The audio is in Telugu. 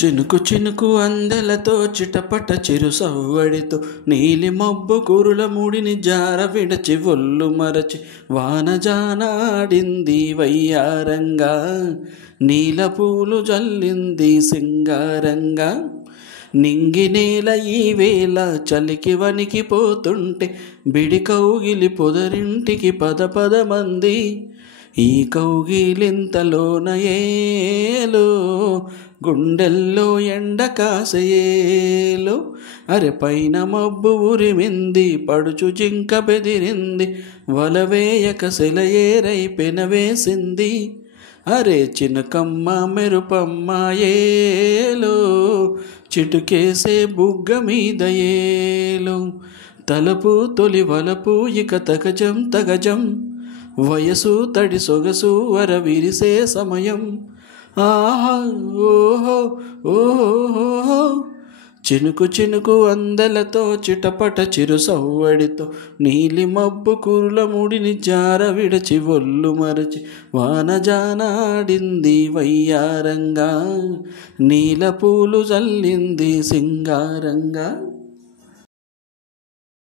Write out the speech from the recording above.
చినుకు చినుకు అందెలతో చిటపట చిరు సవ్వడితో నీలి మబ్బు కురుల ముడిని జార విడచి ఒళ్ళు మరచి వాన జానాడింది వయ్యారంగా, నీల పూలు జల్లింది సింగారంగా. నింగి నేల ఈ వేళ చలికి వణికిపోతుంటే బిడి కౌగిలి పొదరింటికి పద పద మంది. ఈ కౌగిలింతలోన ఏలో గుండెల్లో ఎండ కాసేలో. అరె పైన మబ్బు ఉరిమింది, పడుచు జింక బెదిరింది, వలవేయక సెలయేరై పెనవేసింది. అరే చినకమ్మ మెరుపమ్మ ఏలో చిటుకేసే బుగ్గ మీద ఏలో. తలపు తొలి వలపు ఇక తగజం తగజం, వయసు తడి సొగసు వర విరిసే సమయం. ఆహా ఓహో ఓహో చినుకు చినుకు అందెలతో చిటపట చిరు సవ్వడితో నీలి మబ్బు కురుల ముడిని జార విడచి ఒళ్ళు మరచి వాన జానాడింది వయ్యారంగా, నీల పూలు జల్లింది సింగారంగా.